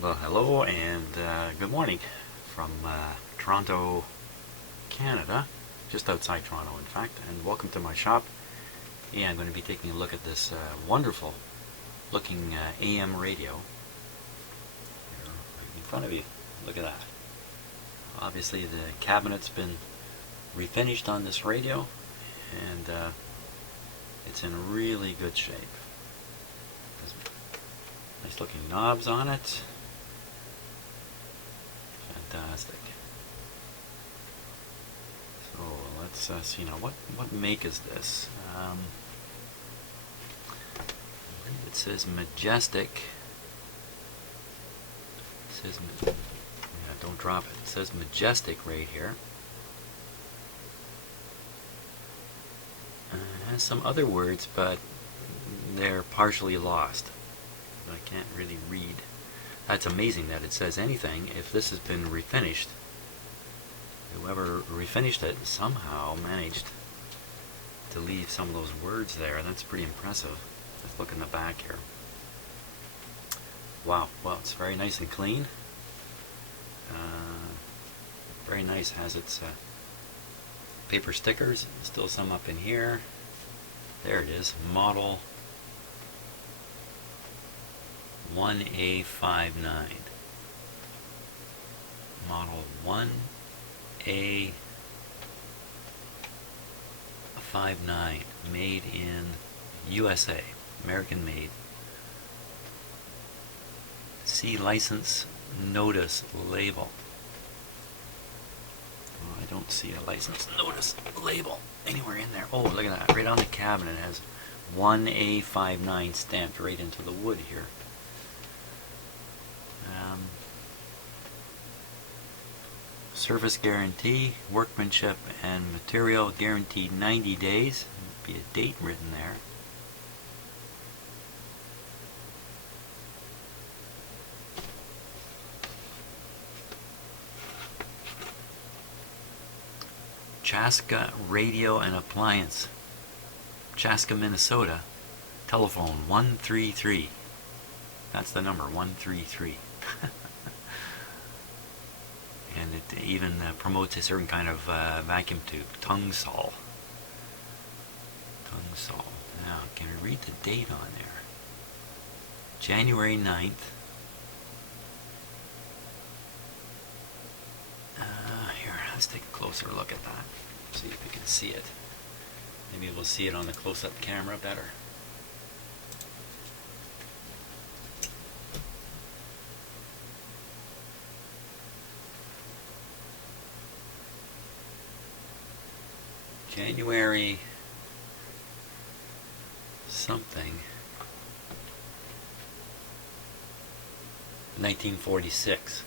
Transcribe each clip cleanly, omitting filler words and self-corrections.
Well, hello and good morning from Toronto, Canada, just outside Toronto, in fact, and welcome to my shop. Yeah, I'm going to be taking a look at this wonderful looking AM radio here right in front of you. Look at that. Obviously, the cabinet's been refinished on this radio, and it's in really good shape. There's nice looking knobs on it. Fantastic. So let's see now. What make is this? I believe it says Majestic. It says, yeah, don't drop it. It says Majestic right here. It has some other words, but they're partially lost. I can't really read. That's amazing that it says anything if this has been refinished. Whoever refinished it somehow managed to leave some of those words there. That's pretty impressive. Let's look in the back here. Wow, well, it's very nice and clean. Very nice, has its paper stickers. Still some up in here. There it is, Model 1A59. Model 1A59, made in USA, American made. See license notice label. Oh, I don't see a license notice label anywhere in there. Oh, look at that, right on the cabinet it has 1A59 stamped right into the wood here. Service guarantee, workmanship and material guaranteed 90 days. There'd be a date written there. Chaska Radio and Appliance, Chaska, Minnesota. Telephone 133. That's the number, 133. And it even promotes a certain kind of vacuum tube, tongue saw. Tongue saw. Now, can we read the date on there? January 9th. Here, let's take a closer look at that. See if we can see it. Maybe we'll see it on the close-up camera better. January something 1946.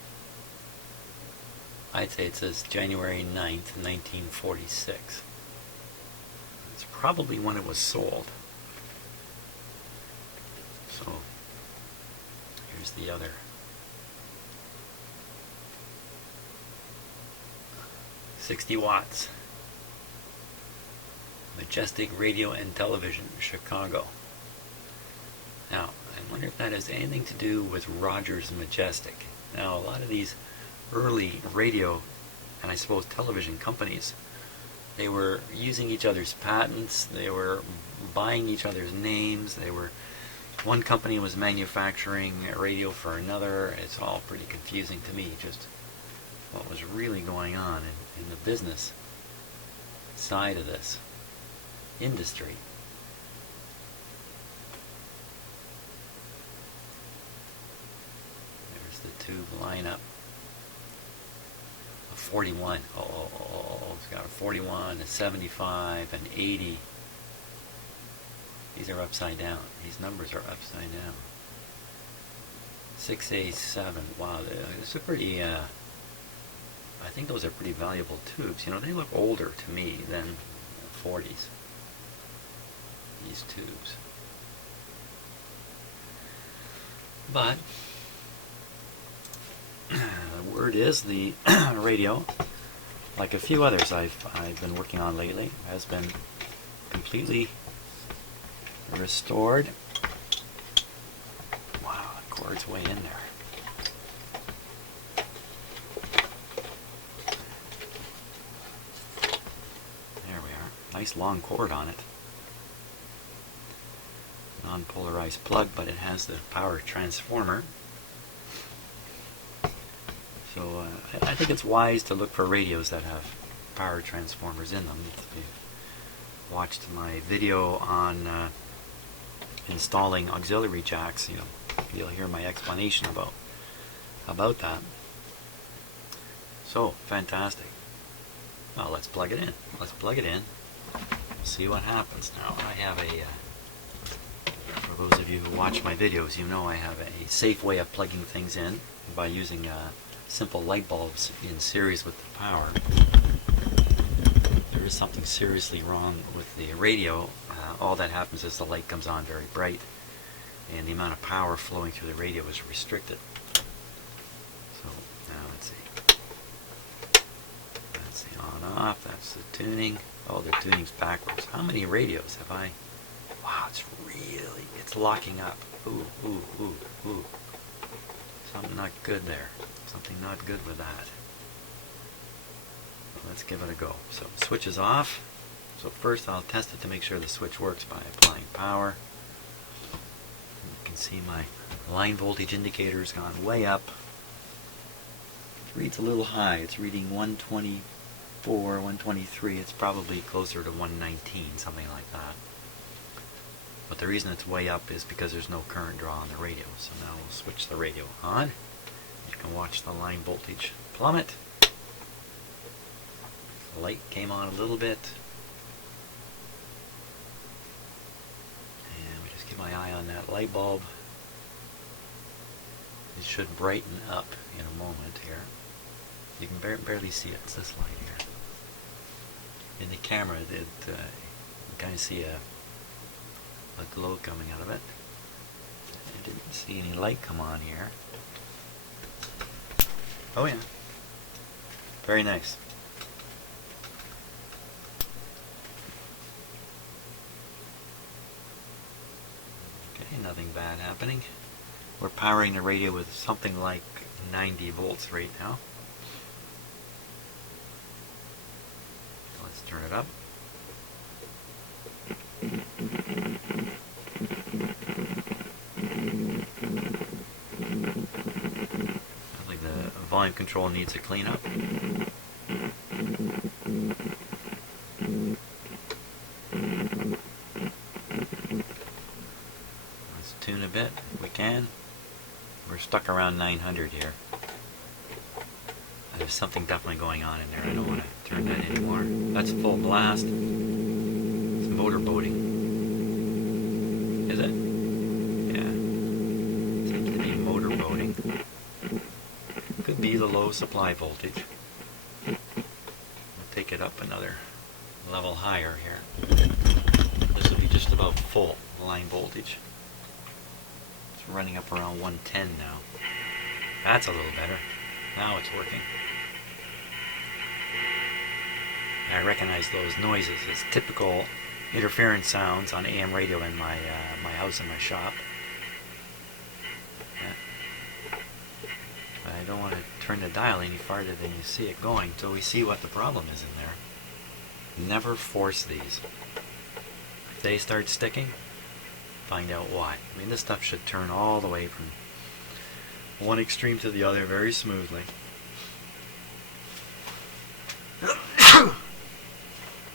I'd say it says January 9th, 1946. It's probably when it was sold. So here's the other. 60 watts. Majestic Radio and Television, Chicago. Now, I wonder if that has anything to do with Rogers Majestic. Now, a lot of these early radio and I suppose television companies, they were using each other's patents, they were buying each other's names, one company was manufacturing a radio for another. It's all pretty confusing to me, just what was really going on in the business side of this industry. There's the tube lineup. A 41. It's got a 41, a 75, an 80. These are upside down. These numbers are upside down. 6A7. Wow, this is pretty. I think those are pretty valuable tubes. You know, they look older to me than 40s. These tubes. But the word is the radio, like a few others I've been working on lately, has been completely restored. Wow, the cord's way in there. Nice long cord on it. Non-polarized plug, but it has the power transformer. So I think it's wise to look for radios that have power transformers in them. If you watched my video on installing auxiliary jacks, you'll hear my explanation about that. So fantastic. Well, let's plug it in. Let's plug it in. See what happens. Now I have for those of you who watch my videos, you know I have a safe way of plugging things in by using simple light bulbs in series with the power. If there is something seriously wrong with the radio, all that happens is the light comes on very bright and the amount of power flowing through the radio is restricted. So now let's see. That's the on off, that's the tuning. Oh, the tuning's backwards. How many radios have I? Wow, it's locking up. Ooh, ooh, ooh, ooh. Something not good there. Something not good with that. Let's give it a go. So switch is off. So first I'll test it to make sure the switch works by applying power. You can see my line voltage indicator's gone way up. It reads a little high. It's reading 124, 123. It's probably closer to 119, something like that. But the reason it's way up is because there's no current draw on the radio. So now we'll switch the radio on. You can watch the line voltage plummet. The light came on a little bit. And we just keep my eye on that light bulb. It should brighten up in a moment here. You can barely see it. It's this light here. In the camera, you kind of see a glow coming out of it. I didn't see any light come on here. Oh yeah. Very nice. Okay, nothing bad happening. We're powering the radio with something like 90 volts right now. Let's turn it up. I think the volume control needs a cleanup. Let's tune a bit if we can. We're stuck around 900 here. There's something definitely going on in there. I don't want to turn that anymore. That's full blast. It's motor boating. Is it? Yeah. Seems to be motor boating. Could be the low supply voltage. We'll take it up another level higher here. This will be just about full line voltage. It's running up around 110 now. That's a little better. Now it's working. I recognize those noises as typical interference sounds on AM radio in my house and my shop. But I don't want to turn the dial any farther than you see it going until we see what the problem is in there. Never force these. If they start sticking, find out why. I mean, this stuff should turn all the way from one extreme to the other very smoothly.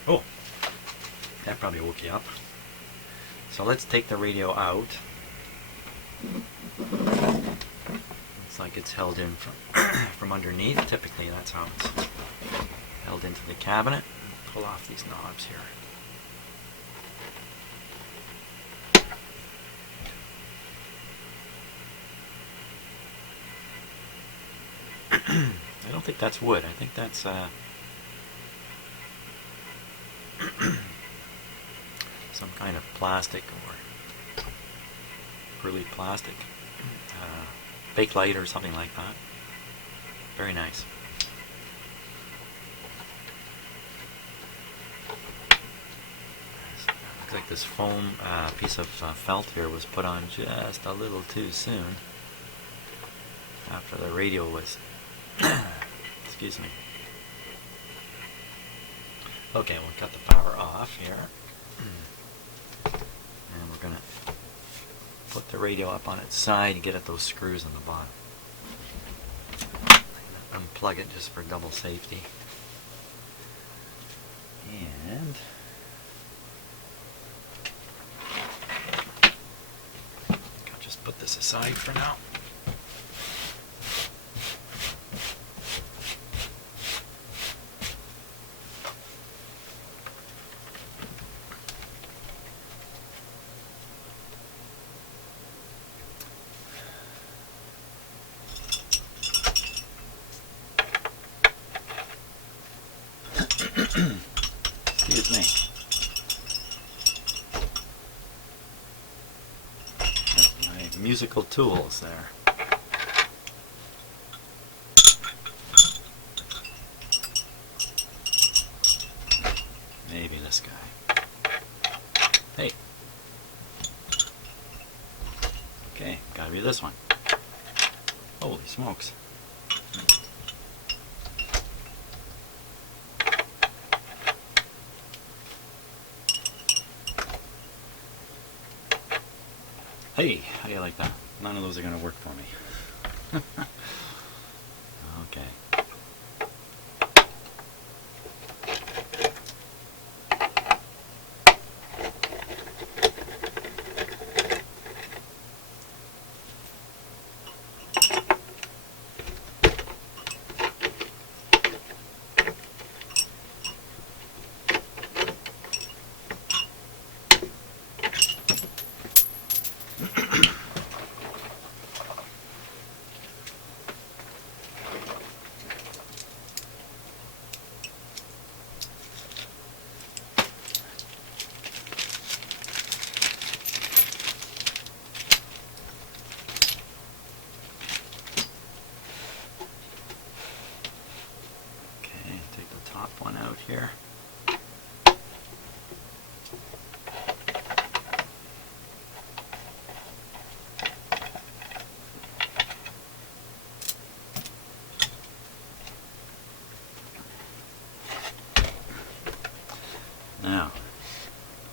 Oh, that probably woke you up. So let's take the radio out. Looks like it's held in from underneath. Typically that's how it's held into the cabinet. Pull off these knobs here. I don't think that's wood. I think that's some kind of plastic or pearly plastic, bakelite or something like that. Very nice. Looks like this foam piece of felt here was put on just a little too soon after the radio was excuse me. Okay, we'll cut the power off here. And we're going to put the radio up on its side and get at those screws on the bottom. Unplug it just for double safety. And I'll just put this aside for now. Excuse me. That's my musical tools there. Maybe this guy. Hey. Okay, gotta be this one. Holy smokes. Hey, how do you like that? None of those are going to work for me. Okay. One out here. Now,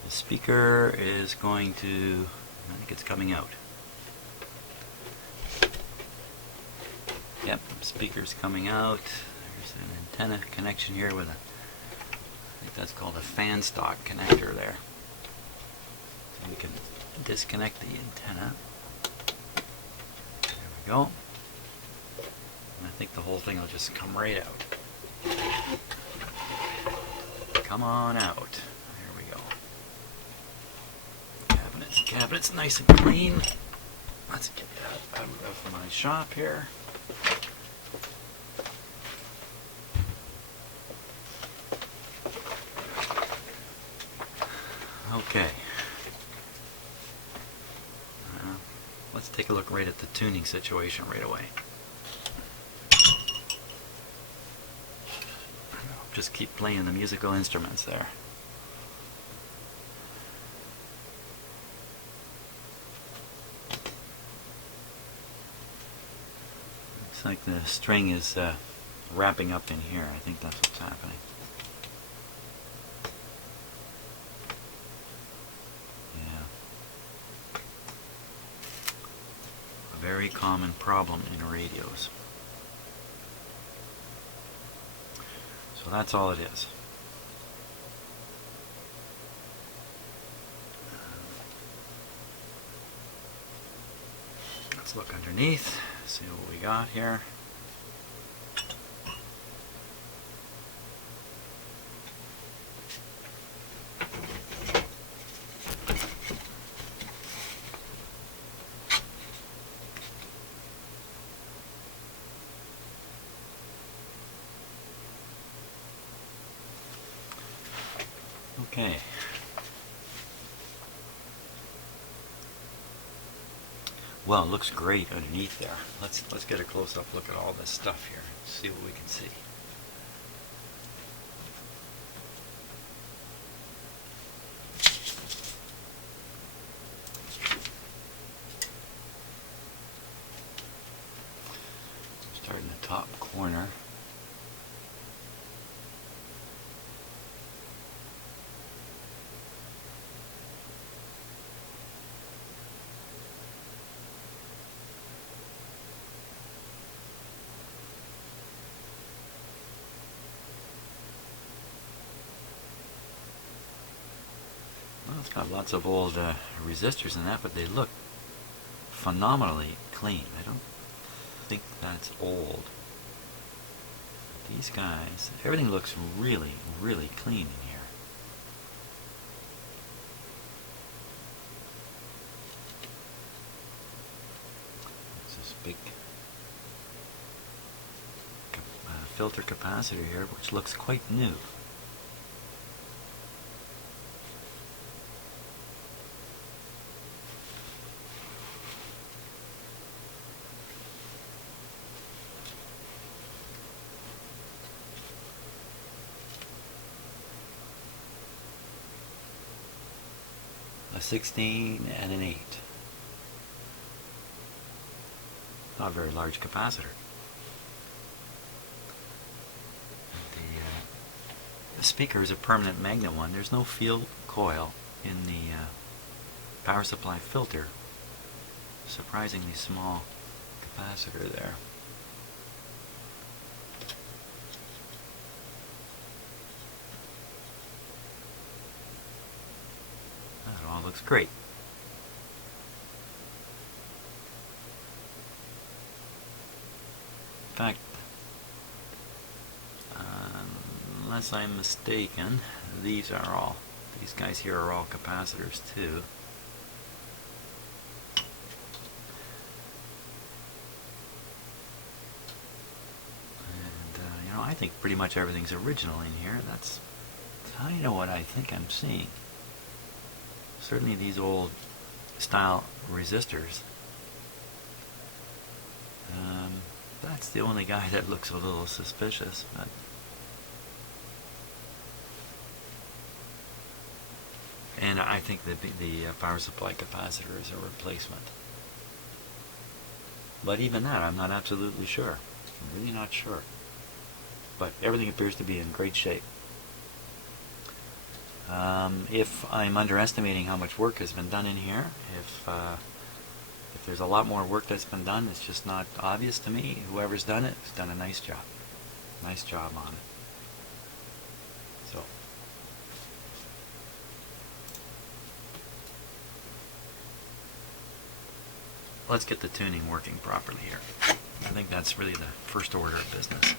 the speaker is going to, I think it's coming out. Yep, the speaker's coming out. There's an antenna connection here with a, I think that's called a fan stock connector there. So we can disconnect the antenna. There we go. And I think the whole thing will just come right out. Come on out. There we go. Cabinet's nice and clean. Let's get that out of my shop here. Okay. Let's take a look right at the tuning situation right away. Just keep playing the musical instruments there. Looks like the string is wrapping up in here. I think that's what's happening. Very common problem in radios. So that's all it is. Let's look underneath, see what we got here. Okay. Well, it looks great underneath there. Let's get a close-up look at all this stuff here. See what we can see. Start in the top corner. got lots of old resistors in that, but they look phenomenally clean. I don't think that's old. These guys, everything looks really, really clean in here. There's this big filter capacitor here, which looks quite new. A 16 and an 8. Not a very large capacitor. The speaker is a permanent magnet one. There's no field coil in the power supply filter. Surprisingly small capacitor there. That all looks great. In fact, unless I'm mistaken, these guys here are all capacitors too. And you know, I think pretty much everything's original in here. That's kind of what I think I'm seeing. Certainly these old style resistors. That's the only guy that looks a little suspicious, but and I think the power supply capacitor is a replacement. But even that, I'm not absolutely sure. I'm really not sure. But everything appears to be in great shape. If I'm underestimating how much work has been done in here, if there's a lot more work that's been done, it's just not obvious to me. Whoever's done it has done a nice job. Nice job on it. So, let's get the tuning working properly here. I think that's really the first order of business.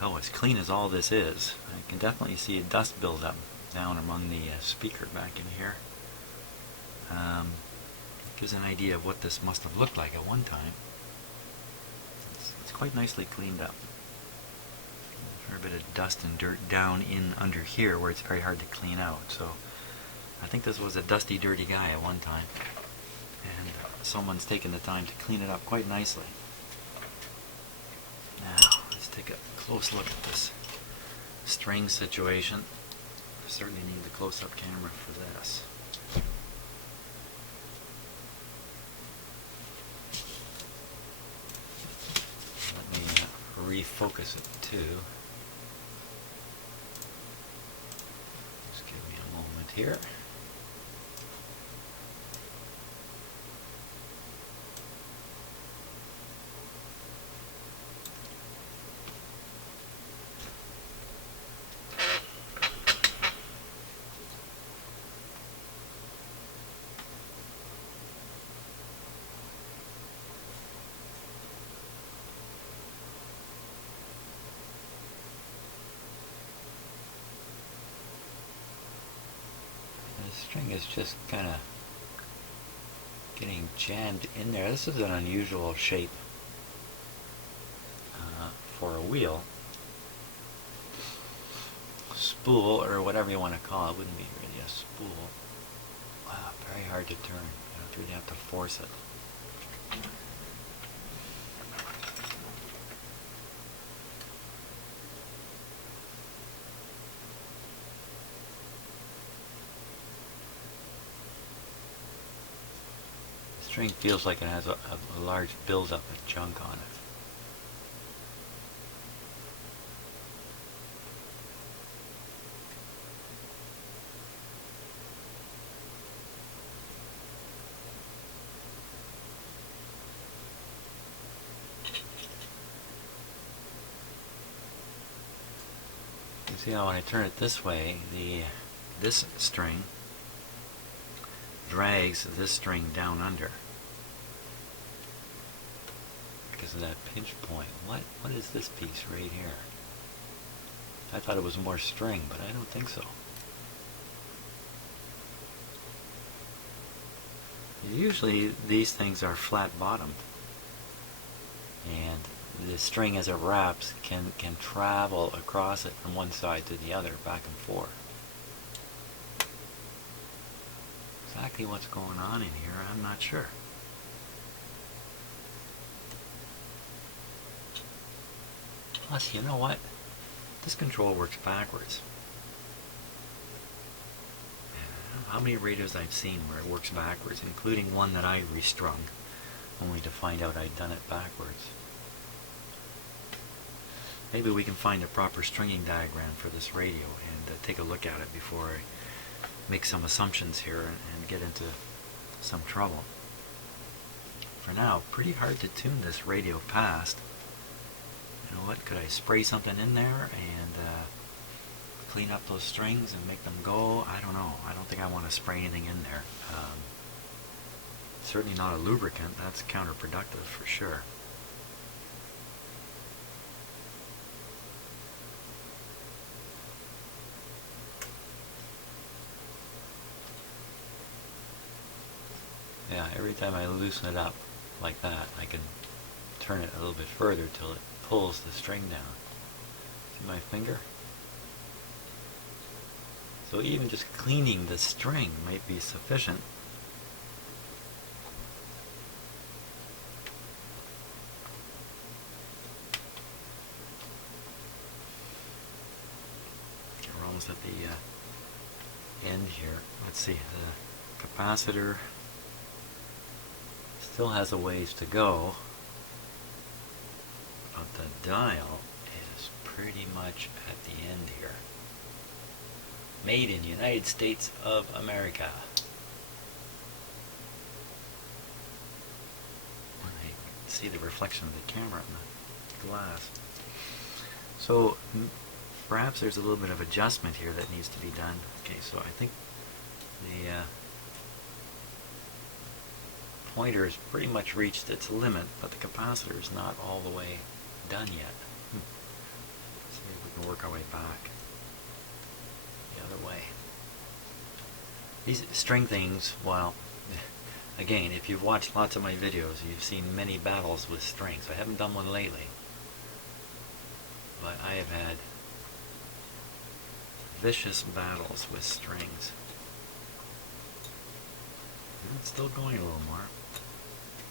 Oh, as clean as all this is, I can definitely see a dust buildup down among the speaker back in here. Gives an idea of what this must have looked like at one time. It's quite nicely cleaned up. A fair bit of dust and dirt down in under here where it's very hard to clean out. So I think this was a dusty, dirty guy at one time, and someone's taken the time to clean it up quite nicely. Now let's take a close look at this string situation. I certainly need the close-up camera for this. Let me refocus it too. Just give me a moment here. The string is just kind of getting jammed in there. This is an unusual shape for a wheel. Spool, or whatever you want to call it, wouldn't be really a spool. Wow, very hard to turn. You really have to force it. The string feels like it has a large buildup of junk on it. You see how when I turn it this way, the this string drags this string down under because of that pinch point. What is this piece right here? I thought it was more string, but I don't think so. Usually these things are flat bottomed, and the string as it wraps can travel across it from one side to the other, back and forth. Exactly what's going on in here, I'm not sure. Plus, you know what? This control works backwards. How many radios I've seen where it works backwards, including one that I restrung, only to find out I'd done it backwards. Maybe we can find a proper stringing diagram for this radio and take a look at it before I make some assumptions here and get into some trouble. For now, pretty hard to tune this radio past. You know what, could I spray something in there and clean up those strings and make them go? I don't know. I don't think I want to spray anything in there. Certainly not a lubricant. That's counterproductive for sure. Yeah, every time I loosen it up like that, I can turn it a little bit further till it pulls the string down. See my finger? So even just cleaning the string might be sufficient. We're almost at the end here. Let's see, the capacitor still has a ways to go, but the dial is pretty much at the end here. Made in the United States of America. I can see the reflection of the camera in the glass. So perhaps there's a little bit of adjustment here that needs to be done. Okay, so I think the pointer has pretty much reached its limit, but the capacitor is not all the way done yet. See if we can work our way back the other way. These string things, well, again, if you've watched lots of my videos, you've seen many battles with strings. I haven't done one lately, but I have had vicious battles with strings. And it's still going a little more.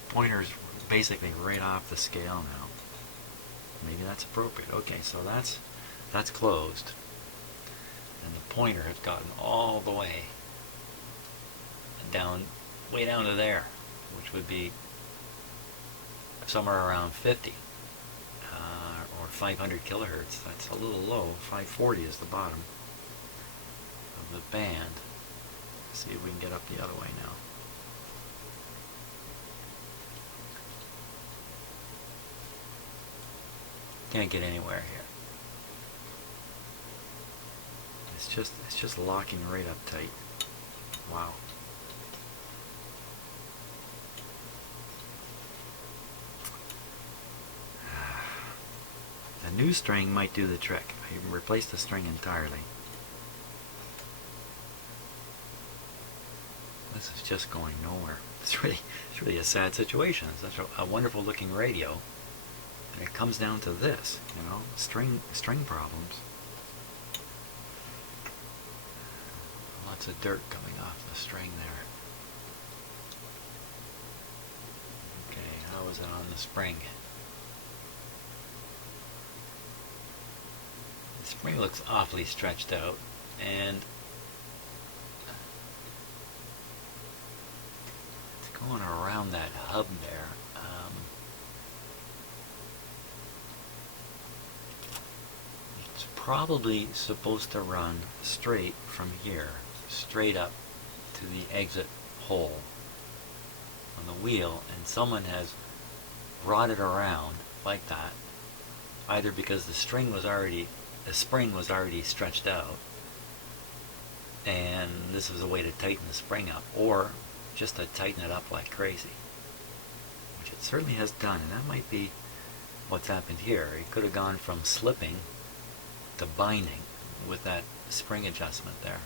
Pointer's basically right off the scale now. Maybe that's appropriate. Okay, so that's closed. And the pointer has gotten all the way down, way down to there, which would be somewhere around 50 or 500 kilohertz. That's a little low. 540 is the bottom of the band. Let's see if we can get up the other way now. Can't get anywhere here. It's just locking right up tight. Wow. The new string might do the trick. I replaced the string entirely. This is just going nowhere. It's really a sad situation. It's such a wonderful looking radio. And it comes down to this, you know, string problems. Lots of dirt coming off the string there. Okay, how is it on the spring? The spring looks awfully stretched out, and it's going around that hub there. Probably supposed to run straight from here, straight up to the exit hole on the wheel, and someone has brought it around like that, either because the spring was already stretched out, and this is a way to tighten the spring up, or just to tighten it up like crazy, which it certainly has done. And that might be what's happened here. It could have gone from slipping to binding with that spring adjustment there.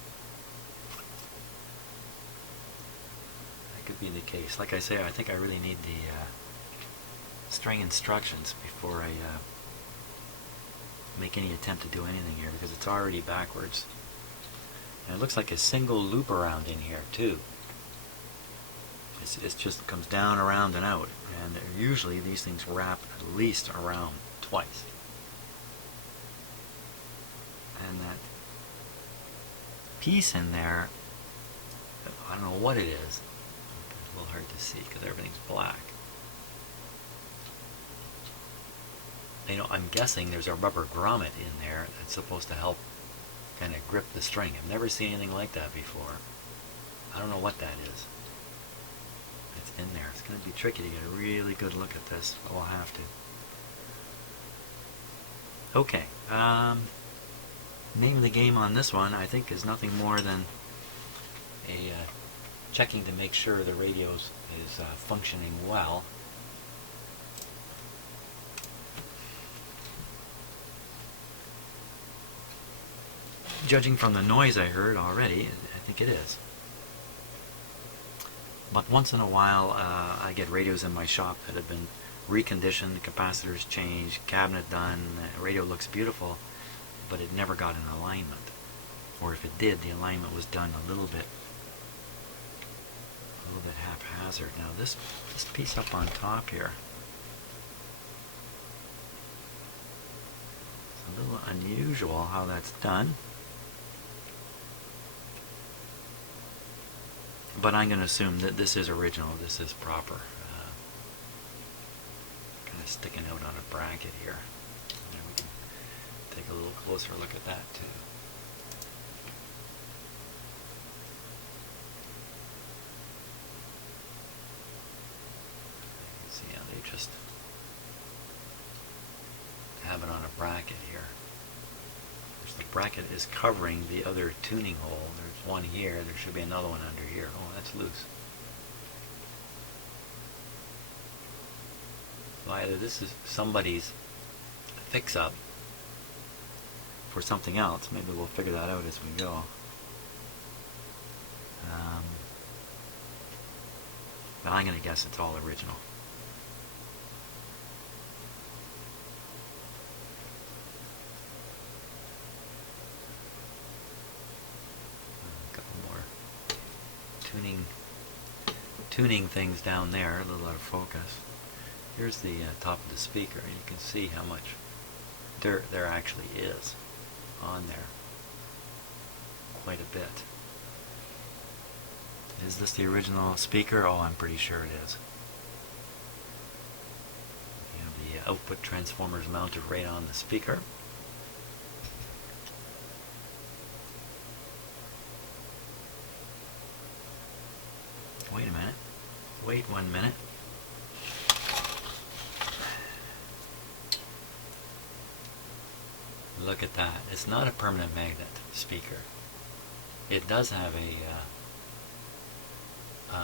That could be the case. Like I say, I think I really need the string instructions before I make any attempt to do anything here, because it's already backwards. And it looks like a single loop around in here too. It just comes down, around, and out. And usually these things wrap at least around twice. And that piece in there, I don't know what it is. It's a little hard to see because everything's black. You know, I'm guessing there's a rubber grommet in there that's supposed to help kind of grip the string. I've never seen anything like that before. I don't know what that is. It's in there. It's going to be tricky to get a really good look at this. I'll have to. Okay. Name of the game on this one, I think, is nothing more than a checking to make sure the radio is functioning well. Judging from the noise I heard already, I think it is. But once in a while, I get radios in my shop that have been reconditioned, capacitors changed, cabinet done, radio looks beautiful, but it never got in alignment. Or if it did, the alignment was done a little bit haphazard. Now this piece up on top here, it's a little unusual how that's done. But I'm going to assume that this is original, this is proper. Kind of sticking out on a bracket here. And we can take a little closer look at that too. You can see how they just have it on a bracket here. The bracket is covering the other tuning hole. There's one here, there should be another one under here. Oh, that's loose. So either this is somebody's fix-up for something else. Maybe we'll figure that out as we go. But I'm going to guess it's all original. Tuning things down there, a little out of focus. Here's the top of the speaker, and you can see how much dirt there actually is on there. Quite a bit. Is this the original speaker? Oh, I'm pretty sure it is. You have the output transformers mounted right on the speaker. Wait a minute. Wait 1 minute. Look at that. It's not a permanent magnet speaker. It does have a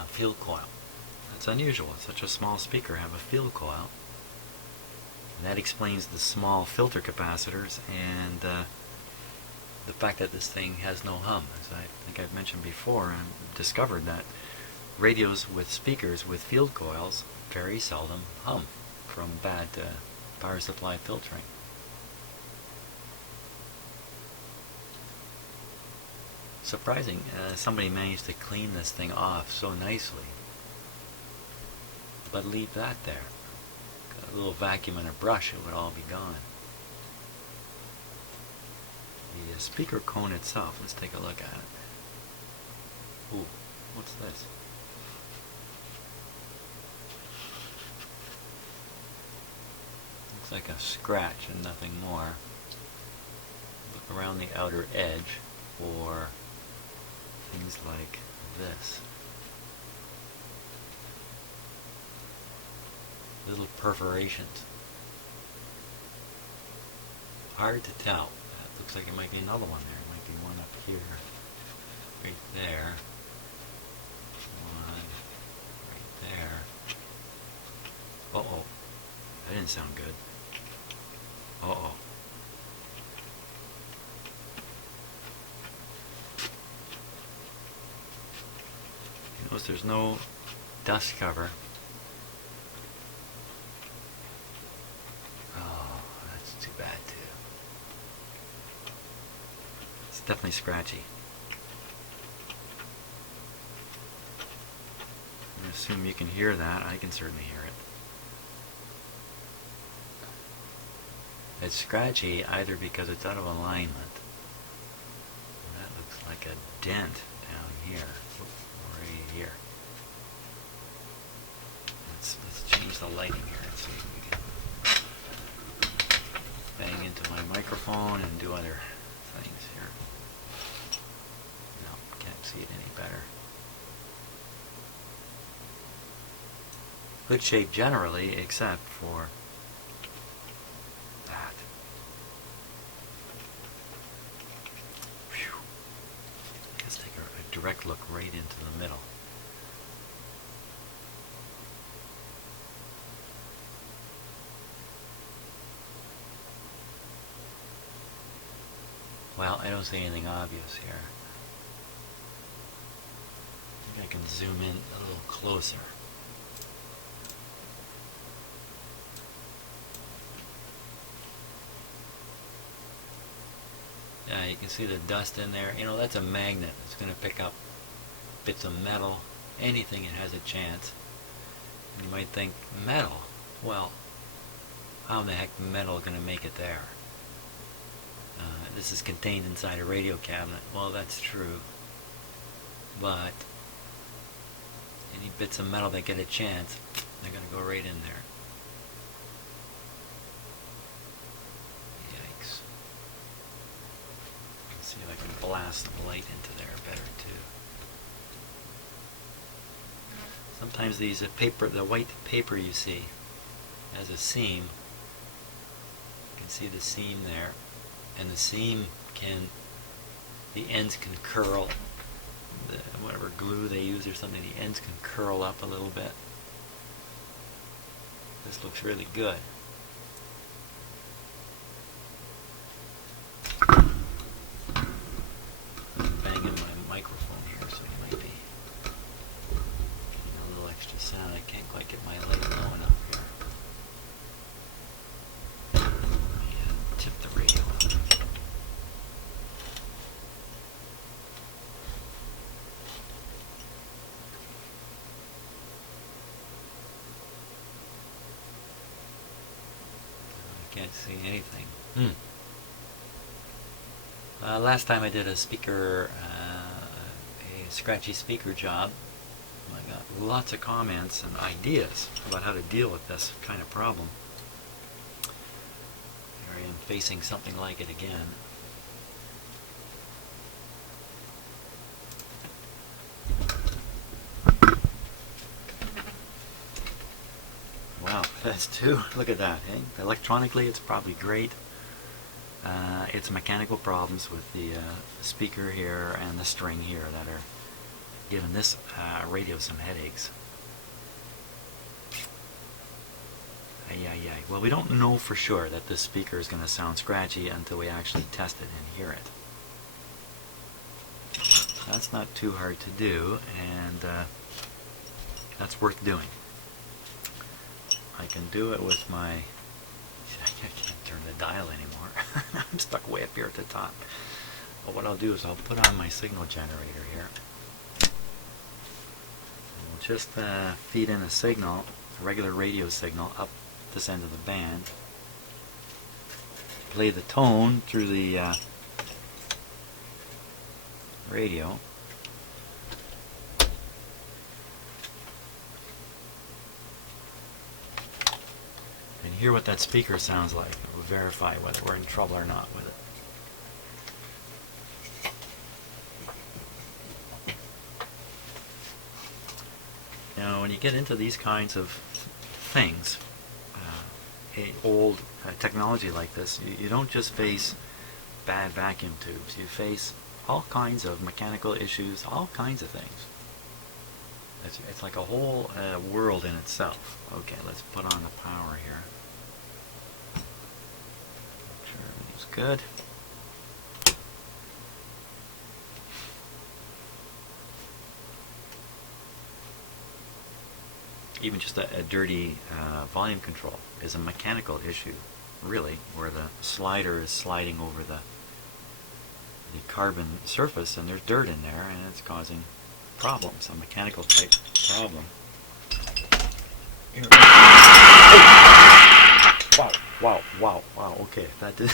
field coil. That's unusual. Such a small speaker have a field coil. And that explains the small filter capacitors and the fact that this thing has no hum. As I think I've mentioned before, I've discovered that radios with speakers with field coils very seldom hum from bad power supply filtering. Surprising, somebody managed to clean this thing off so nicely, but leave that there. A little vacuum and a brush, it would all be gone. The speaker cone itself, let's take a look at it. Ooh, what's this? Looks like a scratch and nothing more. Look around the outer edge for things like this. Little perforations. Hard to tell. That looks like it might be another one there. It might be one up here. right there. One right there. Uh-oh. That didn't sound good. Uh-oh. Notice there's no dust cover. Oh, that's too bad too. It's definitely scratchy. I assume you can hear that. I can certainly hear it. It's scratchy either because it's out of alignment. That looks like a dent down here. Right here. Let's change the lighting here and see if we can bang into my microphone and do other things here. No, can't see it any better. Good shape generally, except for that. Whew. Let's take a direct look right into the middle. Well, I don't see anything obvious here. Maybe I can zoom in a little closer. Yeah, you can see the dust in there. You know, that's a magnet. It's going to pick up bits of metal, anything it has a chance. And you might think, metal? Well, how in the heck is metal going to make it there? This is contained inside a radio cabinet. Well, that's true. But any bits of metal that get a chance, they're going to go right in there. Yikes. Let's see if I can blast some light into there better too. Sometimes these paper, the white paper you see, has a seam. You can see the seam there. And the seam can, the ends can curl, whatever glue they use or something, the ends can curl up a little bit. This looks really good. Banging my microphone here, so it might be getting a little extra sound. I can't quite get my light low enough here. Tip the radio up. Can't see anything. Last time I did a speaker, a scratchy speaker job, I got lots of comments and ideas about how to deal with this kind of problem. Here I am facing something like it again. Wow, that's two. Look at that. Eh? Electronically, it's probably great. It's mechanical problems with the speaker here and the string here that are giving this radio some headaches. Well, we don't know for sure that this speaker is going to sound scratchy until we actually test it and hear it. That's not too hard to do, and that's worth doing. I can do it with my, I can't turn the dial anymore. I'm stuck way up here at the top. But what I'll do is I'll put on my signal generator here. And we'll just feed in a signal, a regular radio signal, up this end of the band. Play the tone through the radio. And hear what that speaker sounds like. We'll verify whether we're in trouble or not with it. Now, when you get into these kinds of things, old technology like this, you don't just face bad vacuum tubes. You face all kinds of mechanical issues, all kinds of things. It's like a whole world in itself. Okay, let's put on the power here. Make sure everything's good. Even just a dirty volume control is a mechanical issue, really, where the slider is sliding over the carbon surface and there's dirt in there and it's causing problems, a mechanical type problem. Here. Oh. Wow. Okay, that did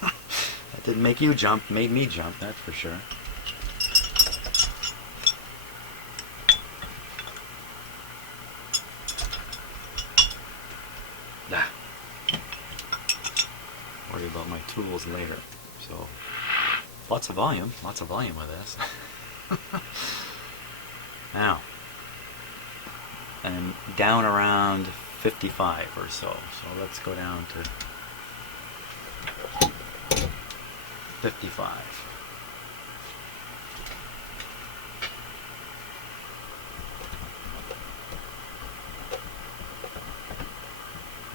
that didn't make you jump, made me jump, that's for sure. Worry about my tools later. So lots of volume with this. Now, and down around 55 or so. So let's go down to 55.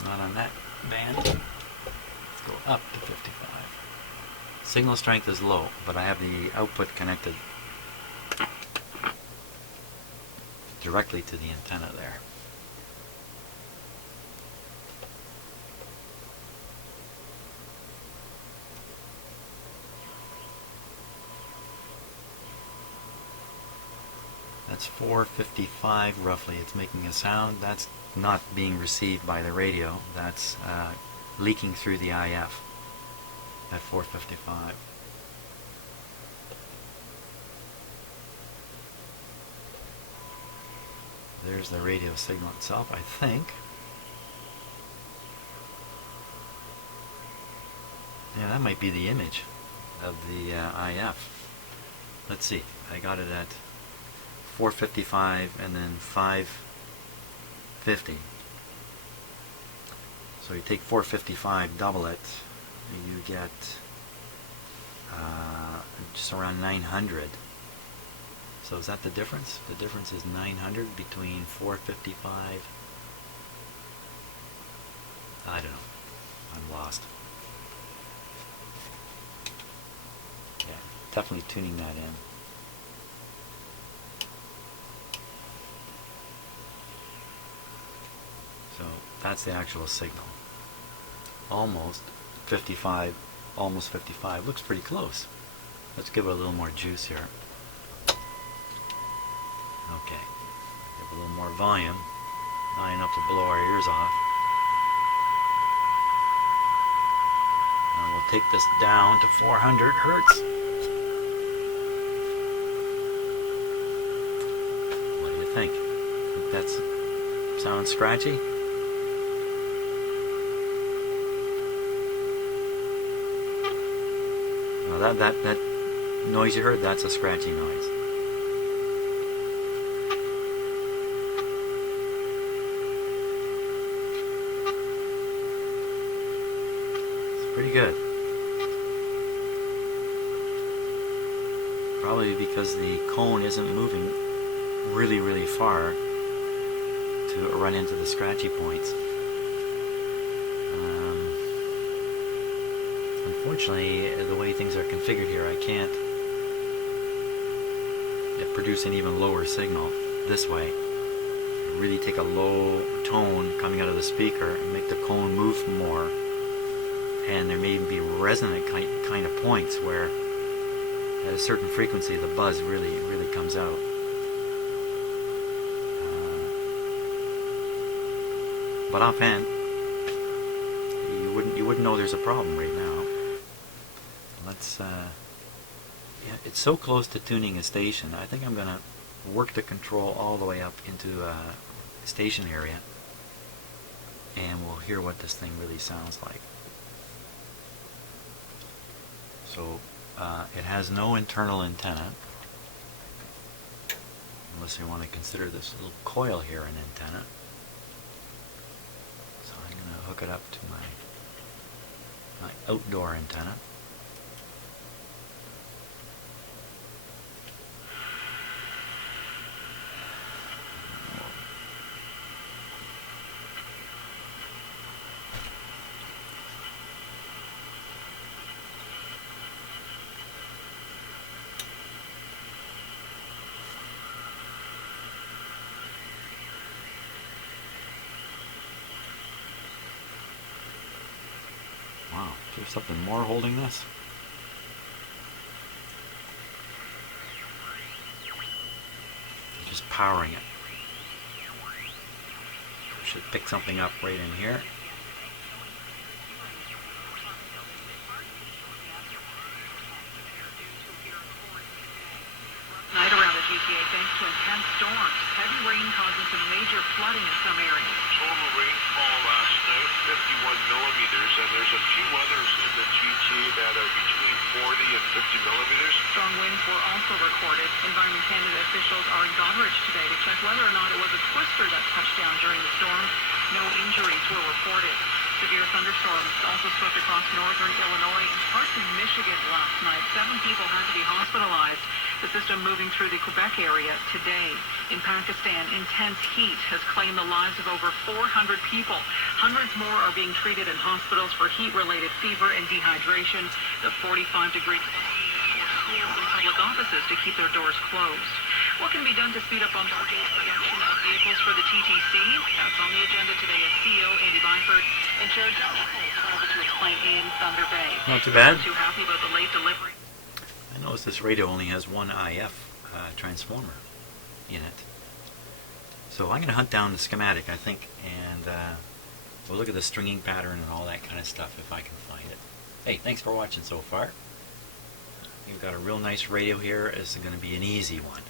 Not on that band. Let's go up to 55. Signal strength is low, but I have the output connected directly to the antenna there. That's 455 roughly. It's making a sound. That's not being received by the radio. That's leaking through the IF at 455. There's the radio signal itself, I think. Yeah, that might be the image of the IF. Let's see. I got it at 455 and then 550. So you take 455, double it, you get just around 900. So is that the difference? The difference is 900 between 455. I don't know. I'm lost. Yeah, definitely tuning that in. So that's the actual signal. Almost 55, almost 55. Looks pretty close. Let's give it a little more juice here. Okay. Give it a little more volume. Not enough to blow our ears off. And we'll take this down to 400 hertz. What do you think? Think that sounds scratchy? Now that noise you heard, that's a scratchy noise. It's pretty good. Probably because the cone isn't moving really far to run into the scratchy points. Unfortunately, the way things are configured here, I can't produce an even lower signal this way. Really take a low tone coming out of the speaker and make the cone move more, and there may be resonant kind of points where at a certain frequency the buzz really comes out. But offhand, you wouldn't know there's a problem right now. Let's yeah, it's so close to tuning a station. I think I'm gonna work the control all the way up into a station area, and we'll hear what this thing really sounds like. So it has no internal antenna, unless you want to consider this little coil here an antenna. So I'm going to hook it up to my outdoor antenna. Oh, is there something more holding this? Just powering it. Should pick something up right in here. Night around the GTA thanks to intense storms. Heavy rain causing some major flooding in some areas. Total rainfall last night, 51 millimeters, and there's a few others in the GTA that are between 40 and 50 millimeters. Strong winds were also recorded. Environment Canada officials are in Goderich today to check whether or not it was a twister that touched down during the storm. No injuries were reported. Severe thunderstorms also swept across northern Illinois and parts of Michigan last night. 7 people had to be hospitalized. The system moving through the Quebec area today. In Pakistan, intense heat has claimed the lives of over 400 people. Hundreds more are being treated in hospitals for heat-related fever and dehydration. The 45-degree schools and public offices to keep their doors closed. What can be done to speed up Ontario's production of vehicles for the TTC? That's on the agenda today as CEO Andy Byford and Chair John Nichols are able to explain in Thunder Bay. Not too bad. Too happy about the late delivery. I notice this radio only has one IF transformer in it. So I'm going to hunt down the schematic, I think, and we'll look at the stringing pattern and all that kind of stuff if I can find it. Hey, thanks for watching so far. You've got a real nice radio here. It's going to be an easy one.